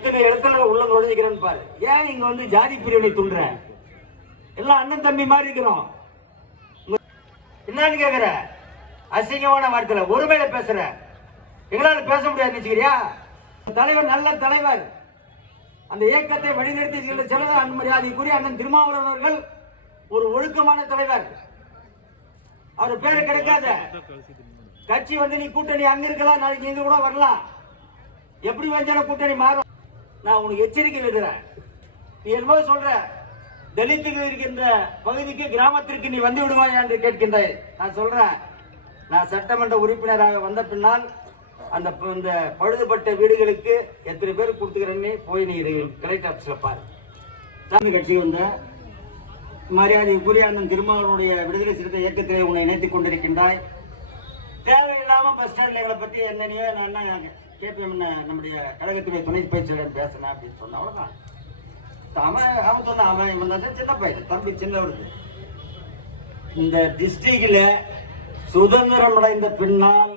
எத்தனை இடத்துல உள்ள நுழைஞ்சிக்கிறேன்னு பாரு. ஏன் இங்க வந்து ஜாதி பிரிவினை துண்ற? எல்லாம் அண்ணன் தம்பி மாதிரி இருக்கிறோம். என்னன்னு கேக்குற? அசிங்கமான வார்த்தையில ஒருமையில பேசுற. எங்களால பேச முடியாது நினைச்சுக்கிறியா? தலைவர் நல்ல தலைவர், அந்த இயக்கத்தை வழிநடத்தி செல்ல அன்மரியாதைக்குரிய அண்ணன் திருமாவளவன் அவர்கள் ஒரு ஒழுக்கமான தலைவர். அவர் பேரு கிடைக்காத கட்சி வந்து நீ கூட்டணி அங்க இருக்கலாம், நாளைக்கு எங்க கூட வரலாம். எப்படி வந்தாலும் கூட்டணி மாறும். நான் உனக்கு எச்சரிக்கை விடுறேன். நீ என்னமோ சொல்ற தலித்துகள் இருக்கின்ற பகுதிக்கு கிராமத்திற்கு நீ வந்து விடுவாய் என்று கேட்கின்றாய். நான் சொல்றேன், நான் சட்டமன்ற உறுப்பினராக வந்த பின்னால் அந்த பழுதுபட்ட வீடுகளுக்கு எத்தனை பேர் கொடுத்துக்கிறேன்னு போய் நீ கலெக்டர் ஆபீஸ்ல பாரு. கட்சி வந்த மரியாதைக்குரிய அண்ணன் திருமாவளவனுடைய விடுதலை சிறுத்தை இயக்கத்திலே உன்னை இணைத்துக் கொண்டிருக்கின்றாய். தேவையில்லாம பஸ் ஸ்டாண்ட்ல எங்களை பத்தி என்னையோ நான் கேபிஎம் நம்முடைய கழகத்துடைய துணை பயிற்சியாளர் பேசினேன் அப்படின்னு சொன்ன அவ்வளவுதான். அவன் சொன்ன அவன் இவன் சின்ன பையன், தம்பி சின்னவருக்கு. இந்த டிஸ்ட்ரிக்ட்ல சுதந்திரம் அடைந்த பின்னால்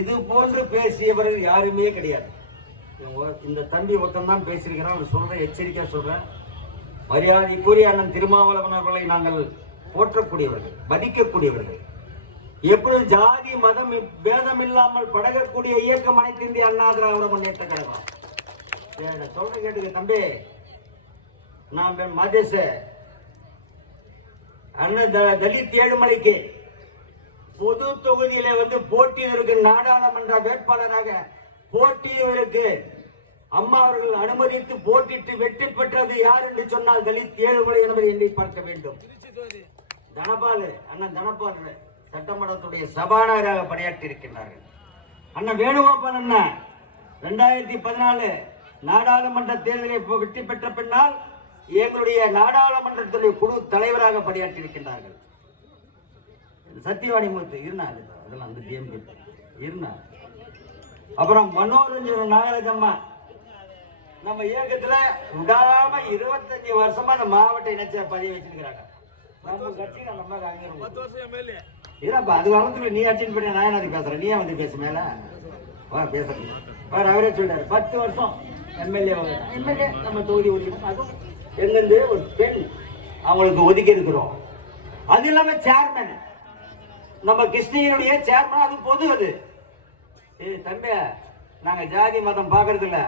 இது போன்று பேசியவர்கள் யாருமே கிடையாது. இந்த தம்பி ஒருத்தன் தான் பேசியிருக்கிறான். அவர் சொல்ற எச்சரிக்கையா சொல்றேன். மரியாதைக்குரிய அண்ணன் திருமாவளவன் அவர்களை நாங்கள் போற்றக்கூடியவர்கள், மதிக்கக்கூடியவர்கள். எப்படி ஜாதி மதம் பேதம் இல்லாமல் பழகக்கூடிய இயக்கம் அனைத்து இந்திய அண்ணா திராவிட முன்னேற்ற கழகம். சொல்ற கேட்டுக்க தம்பி, நான் மாதேச அண்ணன் தலித் ஏழுமலைக்கு பொது தொகுதியில வந்து போட்டியிருக்கு நாடாளுமன்ற வேட்பாளராக போட்டியிருக்கு அம்மா அவர்கள் அனுமதித்து போட்டிட்டு வெற்றி பெற்றது யார் என்று சொன்னால் தலித் ஏழுமலை என்பதை எண்ணி பார்க்க வேண்டும். தனபாலு அண்ணன் தனபால் சட்டமன்றத்துடைய சபாநாயகராக பணியாற்றி இருக்கின்றார்கள். அண்ணன் வேணுகோபால் அண்ணன் 2014 நாடாளுமன்ற தேர்தலில் வெற்றி பெற்ற பின்னால் எங்களுடைய நாடாளுமன்றத்துடைய குழு தலைவராக பணியாற்றி இருக்கின்றார்கள். சத்தியவாணி மூர்த்தி இருந்தாங்க, அதெல்லாம் அந்த டிஎம்கே இருந்தாங்க. அப்புறம் மனோரஞ்சன் நாகராஜம்மா நம்ம இயக்கத்துல விடாம 25 வருஷமா அந்த மாவட்ட இணைச்ச பதிவு வச்சிருக்கிறாங்க. நம்ம கட்சி நம்ம இருப்பா அது வளர்த்துல நீ அட்டன் பண்ணி நான் அது பேசுறேன். நீயே வந்து பேச மேல பேசுறேன். அவரே சொல்றாரு 10 வருஷம் எம்எல்ஏ நம்ம தொகுதி ஒதுக்கணும். அதுவும் எங்கிருந்து ஒரு பெண் அவங்களுக்கு ஒதுக்கி இருக்கிறோம். அது இல்லாம சேர்மன் நம்ம கிருஷ்ணகிரியுடைய சேர்மன், அது பொது. அது தம்பி, நாங்க ஜாதி மதம் பாக்குறது இல்ல.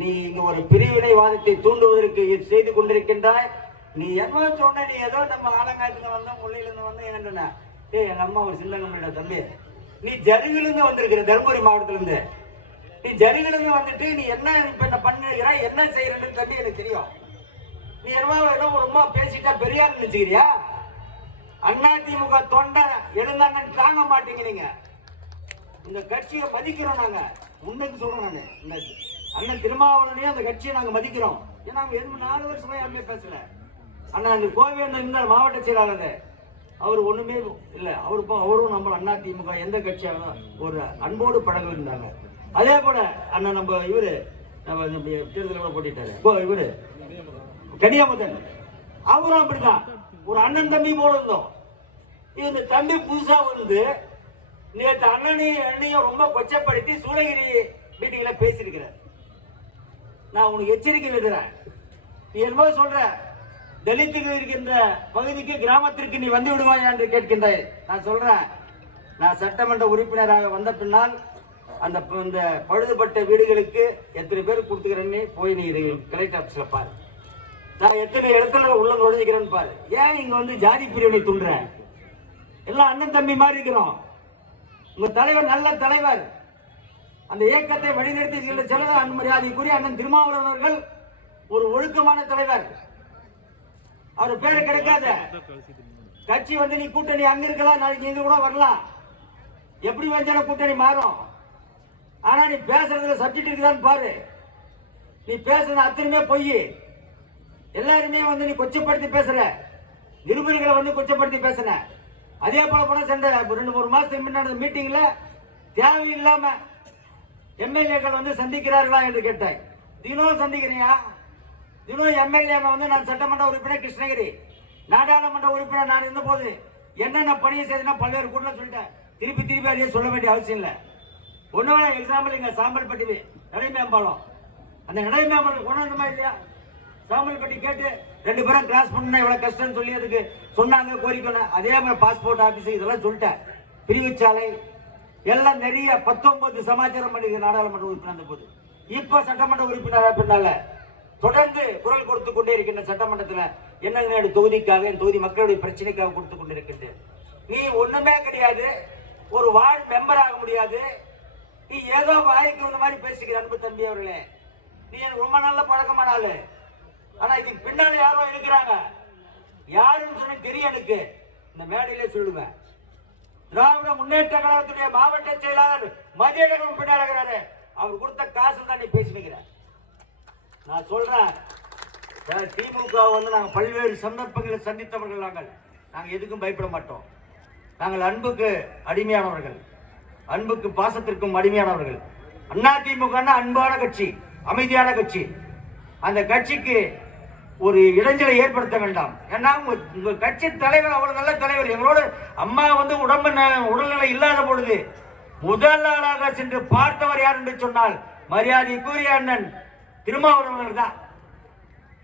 நீ இங்க ஒரு பிரிவினைவாதத்தை தூண்டுவதற்கு செய்து கொண்டிருக்கின்றாய். நீ என்ன சொன்ன, நீ ஏதோ நம்ம ஆலங்காயத்துல வந்தோம், முள்ளையில இருந்து வந்தோம் என்னன்னா எங்க அம்மா ஒரு சின்னங்கம்ல தம்பி, நீ ஜருகிலிருந்து வந்திருக்கிற தருமபுரி மாவட்டத்துல இருந்து. நீ ஜருகிலிருந்து வந்துட்டு நீ என்ன பண்ணுகிற என்ன செய்யறன்னு தம்பி எனக்கு தெரியும். நீ என்ன ரொம்ப பேசிட்டா பெரியார் நினைச்சுக்கிறியா? அதிமுக தொண்டை எழுந்தாங்க தாங்க மாட்டீங்க. நீங்க இந்த கட்சியை மதிக்கிறோம். நாங்க உண்மைக்கு சொல்றோம். நான் அண்ணன் திருமாவளவனையும் அந்த கட்சியை நாங்க மதிக்கிறோம். ஏன்னா அவங்க 4 வருஷமா யாருமே பேசல. அண்ணன் அந்த கோவை இருந்தார் மாவட்ட செயலாளர், அவர் ஒண்ணுமே இல்ல. அவரும் நம்ம அதிமுக எந்த கட்சியாக ஒரு அன்போடு பழக இருந்தாங்க. அதே போல அண்ணன் நம்ம இவரு தேர்தலில் போட்டிட்டாரு இவரு கனியாமுதன், அவரும் அப்படிதான் ஒரு அண்ணன் தம்பி போல இருந்தோம். இந்த தம்பி புதுசா வந்து நேற்று அண்ணனையும் ரொம்ப கொச்சப்படுத்தி சூளகிரி மீட்டிங்ல பேசியிருக்கிறார். நான் உனக்கு எச்சரிக்கை விடுறேன். நீ என்னமோ சொல்ற தலித்துகள் இருக்கின்ற பகுதிக்கு கிராமத்திற்கு நீ வந்து விடுவாய் என்று கேட்கின்றாய். நான் சொல்றேன், நான் சட்டமன்ற உறுப்பினராக வந்த பின்னால் அந்த பழுதுபட்ட வீடுகளுக்கு எத்தனை பேர் கொடுத்துக்கிறேன்னு போய் நீ கலெக்டர் ஆபீஸ்ல பாரு. நான் எத்தனை இடத்துல உள்ள நுழைஞ்சிக்கிறேன்னு பாரு. ஏன் இங்க வந்து ஜாதி பிரிவினை துண்ற? எல்லாம் அண்ணன் தம்பி மாதிரி இருக்கிறோம். உங்க தலைவர் நல்ல தலைவர், அந்த இயக்கத்தை வழிநடத்தி செல்ல அன்மரியாதைக்குரிய அண்ணன் திருமாவளவன் அவர்கள் ஒரு ஒழுக்கமான தலைவர். அவர் பேரு கிடைக்காத கட்சி வந்து நீ கூட்டணி அங்க இருக்கலாம், நாளைக்கு எங்க கூட வரலாம். எப்படி வந்தாலும் கூட்டணி மாறும். ஆனா நீ பேசுறதுல சப்ஜெக்ட் இருக்குதான்னு பாரு. நீ பேசுறது அத்தனையுமே பொய். எல்லாருமே வந்து நீ கொச்சப்படுத்தி பேசுற, நிருபர்களை வந்து கொச்சப்படுத்தி பேசுன. அதே போல போன சண்டை 2-3 மாசத்துக்கு முன்னாடி மீட்டிங்ல தேவையில்லாம எம்எல்ஏக்கள் வந்து சந்திக்கிறார்களா என்று கேட்டாய். தினம் சந்திக்கிறியா? தினம் எம்எல்ஏ வந்து நான் சட்டமன்ற உறுப்பினர் கிருஷ்ணகிரி, நாடாளுமன்ற உறுப்பினர் நான் இருந்த போது என்னென்ன பணியை செய்தனா பல்வேறு கூட்டம் சொல்லிட்டேன். திருப்பி அதையே சொல்ல வேண்டிய அவசியம் இல்லை. ஒன்றும் எக்ஸாம்பிள் இங்க சாம்பல்பட்டி நடைமேம்பாலம் அந்த நடைமேமர்கள் கொண்டாந்தமா இல்லையா? சாமல் கட்டி கேட்டு 2 பேரும் கிராஸ் பண்ணா இவ்வளவு கஷ்டம் சொல்லி அதுக்கு சொன்னாங்க, கோரிக்கை. அதே மாதிரி பாஸ்போர்ட் ஆபீஸ் இதெல்லாம் சொல்லிட்டேன். பிரிவுச்சாலை எல்லாம் நிறைய 19 சமாச்சாரம் பண்ணிருக்கு நாடாளுமன்ற உறுப்பினர் அந்த போது. இப்ப சட்டமன்ற உறுப்பினராக பின்னால தொடர்ந்து குரல் கொடுத்து கொண்டே இருக்கின்ற சட்டமன்றத்தில் என்ன தொகுதிக்காக என் தொகுதி மக்களுடைய பிரச்சனைக்காக கொடுத்து கொண்டிருக்கின்ற நீ ஒண்ணுமே கிடையாது. ஒரு வார்டு மெம்பர் ஆக முடியாது. நீ ஏதோ வாய்க்கு வந்த மாதிரி பேசுகிற அன்பு தம்பி அவர்களே. நீ எனக்கு ரொம்ப நல்ல பழக்கமான ஆளு. ஆனா இதுக்கு பின்னால யாரோ இருக்கிறாங்க. யாருன்னு சொன்ன தெரியும் எனக்கு. இந்த மேடையிலே சொல்லுவேன். திராவிட முன்னேற்ற கழகத்துடைய மாவட்ட செயலாளர் மதியழகன் பின்னாடி அவர் கொடுத்த காசு தான் நீ பேசினுக்கிற. நான் சொல்றேன், திமுக நாங்க பல்வேறு சந்தர்ப்பங்களில் சந்தித்தவர்கள். நாங்க எதுக்கும் பயப்பட மாட்டோம். நாங்கள் அன்புக்கு அடிமையானவர்கள், அன்புக்கு பாசத்திற்கும் அடிமையானவர்கள். அதிமுக அன்பான கட்சி, அமைதியான கட்சி. அந்த கட்சிக்கு ஒரு இடைஞ்சலை ஏற்படுத்த வேண்டாம். ஏன்னா உங்க கட்சி தலைவர் அவ்வளவு நல்ல தலைவர். எங்களோட அம்மா உடல்நிலை இல்லாத பொழுது முதல் நாளாக சென்று பார்த்தவர் யார் என்று சொன்னால் மரியாதைக்குரிய அண்ணன் திருமாவளவன் தான்.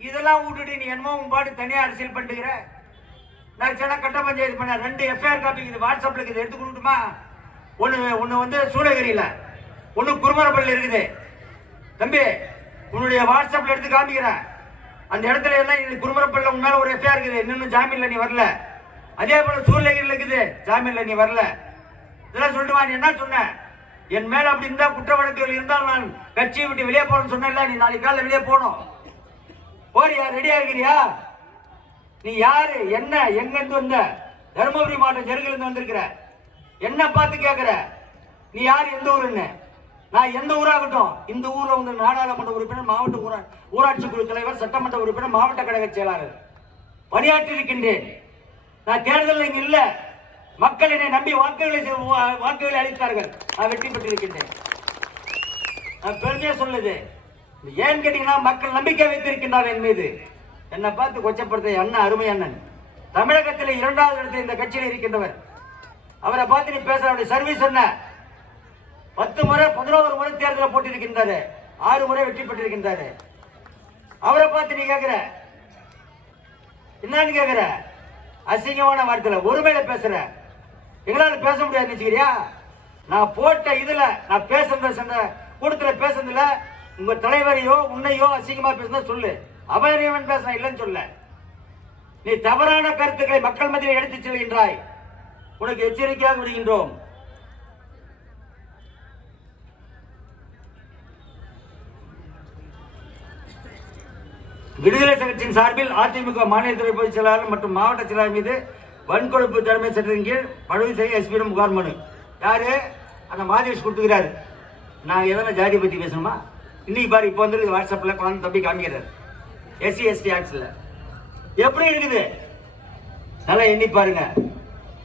இதெல்லாம் விட்டுட்டு நீ என்னமோ உன் பாட்டு தனியா அரசியல் பண்ணுகிற. நான் சில கட்ட பஞ்சாயத்து பண்ண 2 எஃப்ஐஆர் காப்பி இது வாட்ஸ்அப்ல இருக்குது, எடுத்து கொடுத்துமா? ஒன்னு சூளகிரியில, ஒன்னு குருமரப்பள்ளி இருக்குது. தம்பி உன்னுடைய வாட்ஸ்அப்ல எடுத்து காமிக்கிறேன். அந்த இடத்துல எல்லாம் குருமரப்பள்ளி உன்னால ஒரு எஃப்ஐஆர் இருக்குது, இன்னும் ஜாமீன்ல நீ வரல. அதே போல சூளகிரியில் இருக்குது, ஜாமீன்ல நீ வரல. இதெல்லாம் சொல்லிட்டு நீ என்ன சொன்ன? என் மேல அப்படி இருந்தா குற்ற வழக்குகள் இருந்தால் நான் கட்சியை விட்டு வெளியே போறேன்னு சொன்ன. நீ நாளைக்கு காலையில் வெளியே போகணும். போறியா? ரெடியா இருக்கிறியா? நீ யாரு, என்ன, எங்க இருந்து வந்த? தருமபுரி மாவட்டம் ஜெருகில இருந்து வந்திருக்கிற. என்ன பார்த்து கேட்கிற? நீ யாரு, எந்த ஊருன்னு? நான் எந்த ஊராகட்டும், இந்த ஊர்ல வந்து நாடாளுமன்ற உறுப்பினர், மாவட்ட ஊராட்சி குழு தலைவர், சட்டமன்ற உறுப்பினர், மாவட்ட கழக செயலாளர் பணியாற்றி இருக்கின்றேன். நான் தேர்தல் இங்க இல்ல. மக்கள் என்னை நம்பி வாக்குகளை அளித்தார்கள். நான் வெற்றி பெற்றிருக்கின்றேன். நான் பெருமையா சொல்லுது. ஏன் கேட்டீங்கன்னா மக்கள் நம்பிக்கை வைத்திருக்கின்றார் என் மீது. என்னை பார்த்து கொச்சப்படுத்த அண்ணன், அருமை அண்ணன், தமிழகத்தில் 2வது இடத்தில் இந்த கட்சியில் இருக்கின்றவர். அவரை பார்த்து நீ பேச, அவருடைய சர்வீஸ் என்ன? 10 முறை 11 முறை தேர்தலில் போட்டிருக்கின்றாரு, 6 முறை வெற்றி பெற்றிருக்கின்றாரு. அவரை பார்த்து நீ கேட்கிற என்னன்னு கேட்கிற? அசிங்கமான வார்த்தையில ஒருமையில பேசுற. எங்களால பேச முடியாது நினைச்சுக்கிறியா? நான் போட்ட இதுல நான் பேசுறத கூட்டத்துல பேசுறதுல உங்க தலைவரையோ உன்னையோ அசிங்கமா பேசுனா சொல்லு. அபயவன் பேச இல்லைன்னு சொல்ல. நீ தவறான கருத்துக்களை மக்கள் மத்தியில் எடுத்துச் செல்கின்றாய். உனக்கு எச்சரிக்கையாக விடுகின்றோம். விடுதலை சங்கத்தின் சார்பில் அதிமுக மாநில துறை பொதுச் செயலாளர் மற்றும் மாவட்ட செயலாளர் மீது வன்கொடுப்பு தலைமை சட்டத்தின் கீழ் பதவி செய்ய எஸ்பியிடம் புகார் மனு. யாரு? அந்த மாதேஷ் கொடுத்துக்கிறாரு. நான் எதனா ஜாதி பத்தி பேசணுமா? இன்னைக்கு பாரு, இப்போ வந்து வாட்ஸ்அப்ல குழந்தை தம்பி காமிக்கிறார். SC ST ஆக்ட்ல எப்படி இருக்குது நல்லா எண்ணி பாருங்க.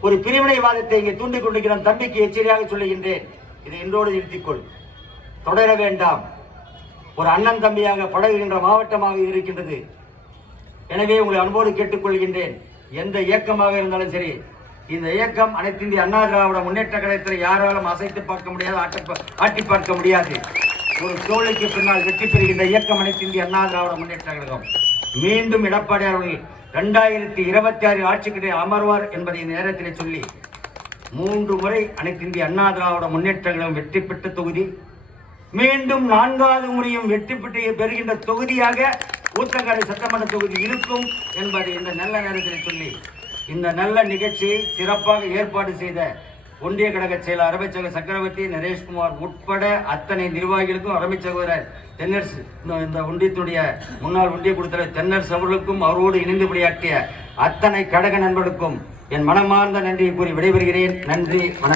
ஒரு பிரிவினைவாதத்தை இங்கே தூண்டிக் கொண்டிருக்கிற தம்பிக்கு எச்சரிக்கையாக சொல்லுகின்றேன். இதை இன்றோடு நிறுத்திக்கொள், தொடர வேண்டாம். ஒரு அண்ணன் தம்பியாக பழகுகின்ற மாவட்டமாக இருக்கின்றது. எனவே உங்களை அன்போடு கேட்டுக்கொள்கின்றேன். எந்த இயக்கமாக இருந்தாலும் சரி, இந்த இயக்கம் அனைத்து இந்திய அண்ணா திராவிட முன்னேற்ற கழகத்தில் யாராலும் அசைத்து பார்க்க முடியாது, ஆட்டி பார்க்க முடியாது. ஒரு தோல்விக்கு பின்னால் வெற்றி பெறுகின்ற இயக்கம் அனைத்து இந்திய அண்ணா திராவிட முன்னேற்ற கழகம். மீண்டும் எடப்பாடி அவர்கள் 2026 ஆட்சிக்கு அமர்வார் என்பதை நேரத்தில் சொல்லி 3 முறை அனைத்து இந்திய அண்ணா திராவிட முன்னேற்ற கழகம் வெற்றி பெற்ற தொகுதி, மீண்டும் 4வது முறையும் வெற்றி பெற்று பெறுகின்ற தொகுதியாக ஊத்தங்கரை சட்டமன்ற தொகுதி இருக்கும் என்பதை இந்த நல்ல நேரத்தில் சொல்லி, இந்த நல்ல நிகழ்ச்சியை சிறப்பாக ஏற்பாடு செய்த ஒன்றிய கழக செயலர் அருமை சகோதரர் சக்கரவர்த்தி, நரேஷ்குமார் உட்பட அத்தனை நிர்வாகிகளுக்கும், அருமை சகோதரர் தென்னரசு, இந்த ஒன்றியத்துடைய முன்னாள் ஒன்றிய குழு தலைவர் தென்னரசு அவர்களுக்கும், அவரோடு இணைந்து பணியாற்றிய அத்தனை கழக நண்பர்களுக்கும் என் மனமார்ந்த நன்றியை கூறி விடைபெறுகிறேன். நன்றி, வணக்கம்.